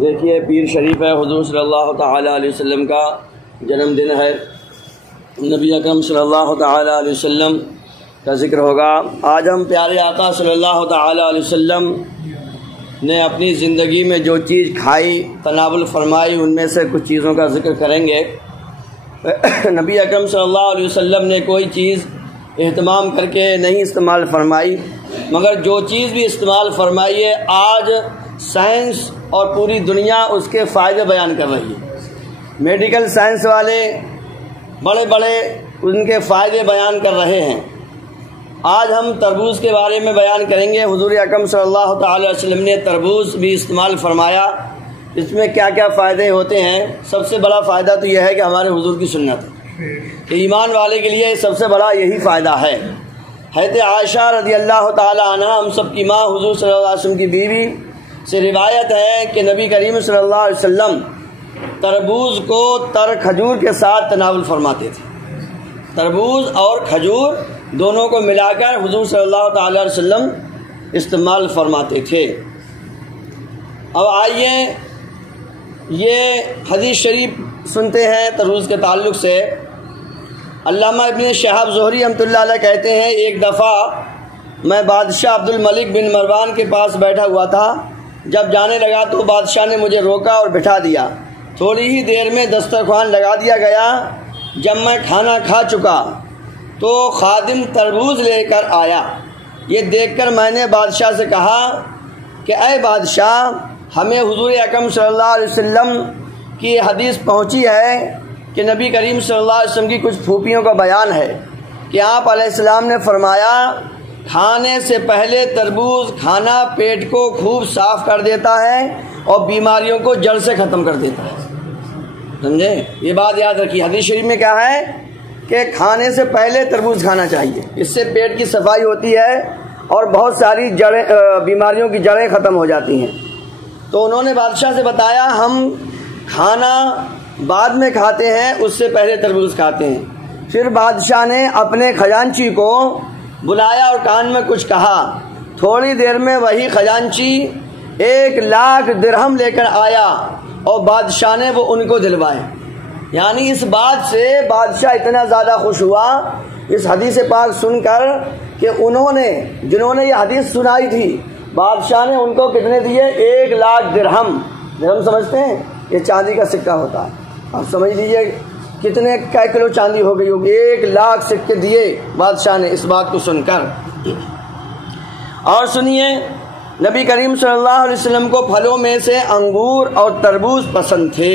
دیکھیے پیر شریف ہے، حضور صلی اللہ تعالیٰ علیہ وسلم کا جنم دن ہے۔ نبی اکرم صلی اللہ تعالیٰ علیہ وسلم کا ذکر ہوگا۔ آج ہم پیارے آقا صلی اللہ تعالیٰ علیہ وسلم نے اپنی زندگی میں جو چیز کھائی، تناول فرمائی، ان میں سے کچھ چیزوں کا ذکر کریں گے۔ نبی اکرم صلی اللہ علیہ وسلم نے کوئی چیز اہتمام کر کے نہیں استعمال فرمائی، مگر جو چیز بھی استعمال فرمائی ہے آج سائنس اور پوری دنیا اس کے فائدے بیان کر رہی ہے۔ میڈیکل سائنس والے بڑے بڑے ان کے فائدے بیان کر رہے ہیں۔ آج ہم تربوز کے بارے میں بیان کریں گے۔ حضور اکرم صلی اللہ تعالی علیہ وسلم نے تربوز بھی استعمال فرمایا، اس میں کیا کیا فائدے ہوتے ہیں۔ سب سے بڑا فائدہ تو یہ ہے کہ ہمارے حضور کی سنت ہے، ایمان والے کے لیے سب سے بڑا یہی فائدہ ہے۔ حضرت عائشہ رضی اللہ تعالی عنہ، ہم سب کی ماں، حضور صلی اللہ علیہ وسلم کی بیوی، سے روایت ہے کہ نبی کریم صلی اللہ علیہ وسلم تربوز کو تر کھجور کے ساتھ تناول فرماتے تھے۔ تربوز اور کھجور دونوں کو ملا کر حضور صلی اللہ تعالی علیہ وسلم استعمال فرماتے تھے۔ اب آئیے یہ حدیث شریف سنتے ہیں تربوز کے تعلق سے۔ علامہ ابن شہاب زہری رحمۃ اللہ علیہ کہتے ہیں، ایک دفعہ میں بادشاہ عبد الملک بن مروان کے پاس بیٹھا ہوا تھا۔ جب جانے لگا تو بادشاہ نے مجھے روکا اور بٹھا دیا۔ تھوڑی ہی دیر میں دسترخوان لگا دیا گیا۔ جب میں کھانا کھا چکا تو خادم تربوز لے کر آیا۔ یہ دیکھ کر میں نے بادشاہ سے کہا کہ اے بادشاہ، ہمیں حضور اکرم صلی اللہ علیہ وسلم کی حدیث پہنچی ہے کہ نبی کریم صلی اللہ علیہ وسلم کی کچھ پھوپھیوں کا بیان ہے کہ آپ علیہ السلام نے فرمایا، کھانے سے پہلے تربوز کھانا پیٹ کو خوب صاف کر دیتا ہے اور بیماریوں کو جڑ سے ختم کر دیتا ہے۔ سمجھے؟ یہ بات یاد رکھیے، حدیث شریف میں کیا ہے کہ کھانے سے پہلے تربوز کھانا چاہیے، اس سے پیٹ کی صفائی ہوتی ہے اور بہت ساری بیماریوں کی جڑیں ختم ہو جاتی ہیں۔ تو انہوں نے بادشاہ سے بتایا، ہم کھانا بعد میں کھاتے ہیں، اس سے پہلے تربوز کھاتے ہیں۔ پھر بادشاہ نے اپنے خزانچی کو بلایا اور کان میں کچھ کہا۔ تھوڑی دیر میں وہی خزانچی 1,00,000 درہم لے کر آیا اور بادشاہ نے وہ ان کو دلوائے۔ یعنی اس بات سے بادشاہ اتنا زیادہ خوش ہوا اس حدیث پاک سن کر کہ جنہوں نے یہ حدیث سنائی تھی، بادشاہ نے ان کو کتنے دیے؟ 1,00,000 درہم۔ درہم سمجھتے ہیں؟ یہ چاندی کا سکہ ہوتا ہے۔ آپ سمجھ لیجئے کتنے کلو چاندی ہو گئی ہوگی۔ 1,00,000 سکے دیے بادشاہ نے اس بات کو سن کر۔ اور سنیے، نبی کریم صلی اللہ علیہ وسلم کو پھلوں میں سے انگور اور تربوز پسند تھے۔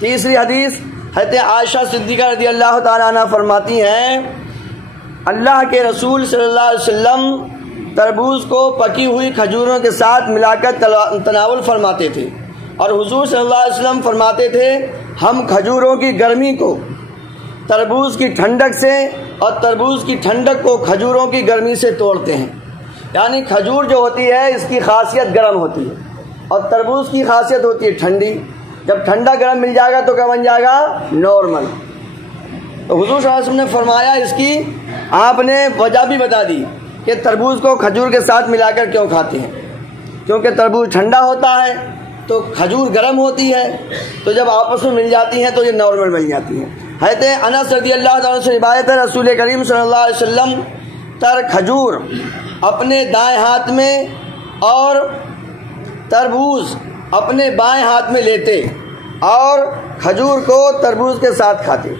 تیسری حدیث، حضرت عائشہ صدیقہ رضی اللہ تعالیٰ عنہ فرماتی ہیں، اللہ کے رسول صلی اللہ علیہ وسلم تربوز کو پکی ہوئی کھجوروں کے ساتھ ملا کر تناول فرماتے تھے، اور حضور صلی اللہ علیہ وسلم فرماتے تھے، ہم کھجوروں کی گرمی کو تربوز کی ٹھنڈک سے اور تربوز کی ٹھنڈک کو کھجوروں کی گرمی سے توڑتے ہیں۔ یعنی کھجور جو ہوتی ہے اس کی خاصیت گرم ہوتی ہے اور تربوز کی خاصیت ہوتی ہے ٹھنڈی۔ جب ٹھنڈا گرم مل جائے گا تو کیا بن جائے گا؟ نارمل۔ تو حضور صلی اللہ علیہ وسلم نے فرمایا، اس کی آپ نے وجہ بھی بتا دی کہ تربوز کو کھجور کے ساتھ ملا کر کیوں کھاتے ہیں، کیونکہ تربوز ٹھنڈا ہوتا ہے تو کھجور گرم ہوتی ہے، تو جب آپس میں مل جاتی ہیں تو یہ نارمل بن جاتی ہیں۔ حضرت انس رضی اللہ تعالیٰ سے روایت ہے، رسول کریم صلی اللہ علیہ وسلم تر کھجور اپنے دائیں ہاتھ میں اور تربوز اپنے بائیں ہاتھ میں لیتے اور کھجور کو تربوز کے ساتھ کھاتے۔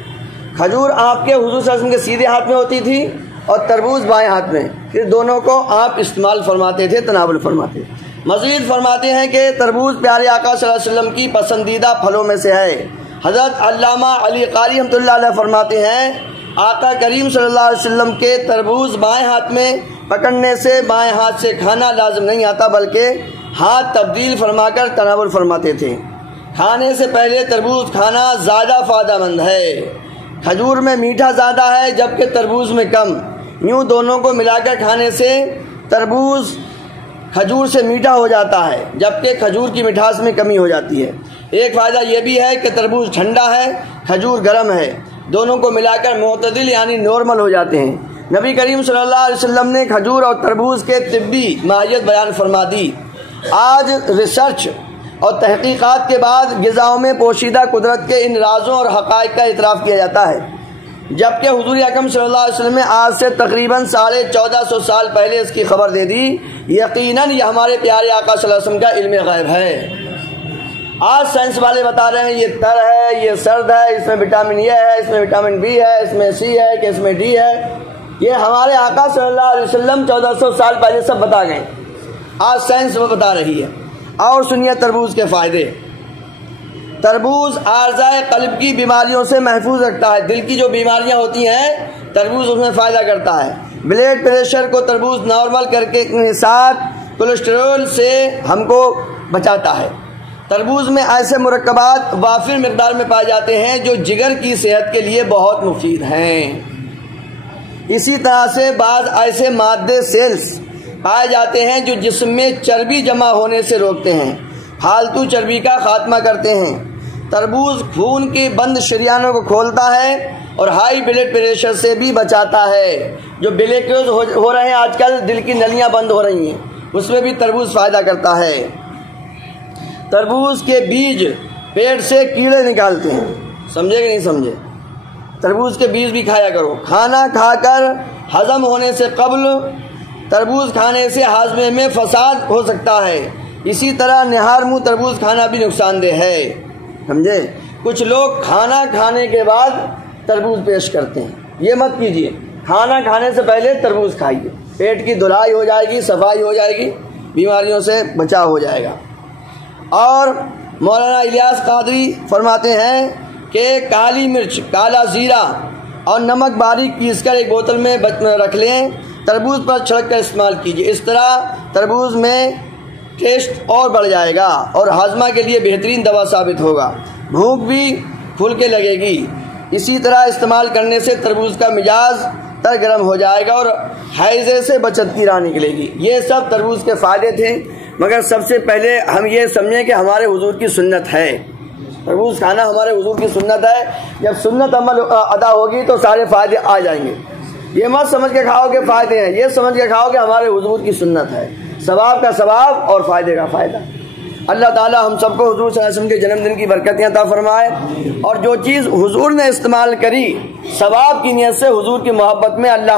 کھجور آپ کے حضور صلی اللہ علیہ وسلم کے سیدھے ہاتھ میں ہوتی تھی اور تربوز بائیں ہاتھ میں، پھر دونوں کو آپ استعمال فرماتے تھے، تناول فرماتے۔ مزید فرماتے ہیں کہ تربوز پیارے آقا صلی اللہ علیہ وسلم کی پسندیدہ پھلوں میں سے ہے۔ حضرت علامہ علی قاری رحمۃ اللہ علیہ فرماتے ہیں، آقا کریم صلی اللہ علیہ وسلم کے تربوز بائیں ہاتھ میں پکڑنے سے بائیں ہاتھ سے کھانا لازم نہیں آتا، بلکہ ہاتھ تبدیل فرما کر تناول فرماتے تھے۔ کھانے سے پہلے تربوز کھانا زیادہ فائدہ مند ہے۔ کھجور میں میٹھا زیادہ ہے جبکہ تربوز میں کم۔ یوں دونوں کو ملا کر کھانے سے تربوز کھجور سے میٹھا ہو جاتا ہے جبکہ کھجور کی مٹھاس میں کمی ہو جاتی ہے۔ ایک فائدہ یہ بھی ہے کہ تربوز ٹھنڈا ہے، کھجور گرم ہے، دونوں کو ملا کر معتدل یعنی نارمل ہو جاتے ہیں۔ نبی کریم صلی اللہ علیہ وسلم نے کھجور اور تربوز کے طبی ماہیت بیان فرما دی۔ آج ریسرچ اور تحقیقات کے بعد غذاؤں میں پوشیدہ قدرت کے ان رازوں اور حقائق کا اعتراف کیا جاتا ہے، جبکہ حضور اکرم صلی اللہ علیہ وسلم نے آج سے تقریباً 1450 سال پہلے اس کی خبر دے دی۔ یقیناً یہ ہمارے پیارے آقا صلی اللہ علیہ وسلم کا علم غیب ہے۔ آج سائنس والے بتا رہے ہیں یہ تر ہے، یہ سرد ہے، اس میں وٹامن یہ ہے، اس میں وٹامن بی ہے، اس میں سی ہے کہ اس میں ڈی ہے۔ یہ ہمارے آقا صلی اللہ علیہ وسلم 1400 سال پہلے سب بتا گئے، آج سائنس وہ بتا رہی ہے۔ اور سنیے تربوز کے فائدے۔ تربوز عارضۂ قلب کی بیماریوں سے محفوظ رکھتا ہے، دل کی جو بیماریاں ہوتی ہیں تربوز اس میں فائدہ کرتا ہے۔ بلڈ پریشر کو تربوز نارمل کر کے ساتھ کولیسٹرول سے ہم کو بچاتا ہے۔ تربوز میں ایسے مرکبات وافر مقدار میں پائے جاتے ہیں جو جگر کی صحت کے لیے بہت مفید ہیں۔ اسی طرح سے بعض ایسے مادے سیلز پائے جاتے ہیں جو جسم میں چربی جمع ہونے سے روکتے ہیں، فالتو چربی کا خاتمہ کرتے ہیں۔ تربوز خون کی بند شریانوں کو کھولتا ہے اور ہائی بلڈ پریشر سے بھی بچاتا ہے۔ جو بلیکیوز ہو رہے ہیں آج کل، دل کی نلیاں بند ہو رہی ہیں، اس میں بھی تربوز فائدہ کرتا ہے۔ تربوز کے بیج پیٹ سے کیڑے نکالتے ہیں، سمجھے کہ نہیں سمجھے؟ تربوز کے بیج بھی کھایا کرو۔ کھانا کھا کر ہضم ہونے سے قبل تربوز کھانے سے ہاضمے میں فساد ہو سکتا ہے۔ اسی طرح نہار منہ تربوز کھانا بھی نقصان دہ ہے، سمجھے؟ کچھ لوگ کھانا کھانے کے بعد تربوز پیش کرتے ہیں، یہ مت کیجیے۔ کھانا کھانے سے پہلے تربوز کھائیے، پیٹ کی دھلائی ہو جائے گی، صفائی ہو جائے گی، بیماریوں سے بچاؤ ہو جائے گا۔ اور مولانا الیاس قادری فرماتے ہیں کہ کالی مرچ، کالا زیرہ اور نمک باریک پیس کر ایک بوتل میں رکھ لیں، تربوز پر چھڑک کر استعمال کیجیے۔ اس طرح تربوز میں ٹیسٹ اور بڑھ جائے گا اور ہاضمہ کے لیے بہترین دوا ثابت ہوگا، بھوک بھی کھل کے لگے گی۔ اسی طرح استعمال کرنے سے تربوز کا مزاج تر گرم ہو جائے گا اور حیضے سے بچت کی راہ نکلے گی۔ یہ سب تربوز کے فائدے تھے، مگر سب سے پہلے ہم یہ سمجھیں کہ ہمارے حضور کی سنت ہے، تربوز کھانا ہمارے حضور کی سنت ہے۔ جب سنت عمل ادا ہوگی تو سارے فائدے آ جائیں گے۔ یہ مت سمجھ کے کھاؤ کہ فائدے ہیں، یہ سمجھ کے کھاؤ کہ ہمارے حضور کی سنت ہے، ثواب کا ثواب اور فائدے کا فائدہ۔ اللہ تعالی ہم سب کو حضور صلی اللہ علیہ وسلم کے جنم دن کی برکتیں عطا فرمائے، اور جو چیز حضور نے استعمال کری ثواب کی نیت سے حضور کی محبت میں اللہ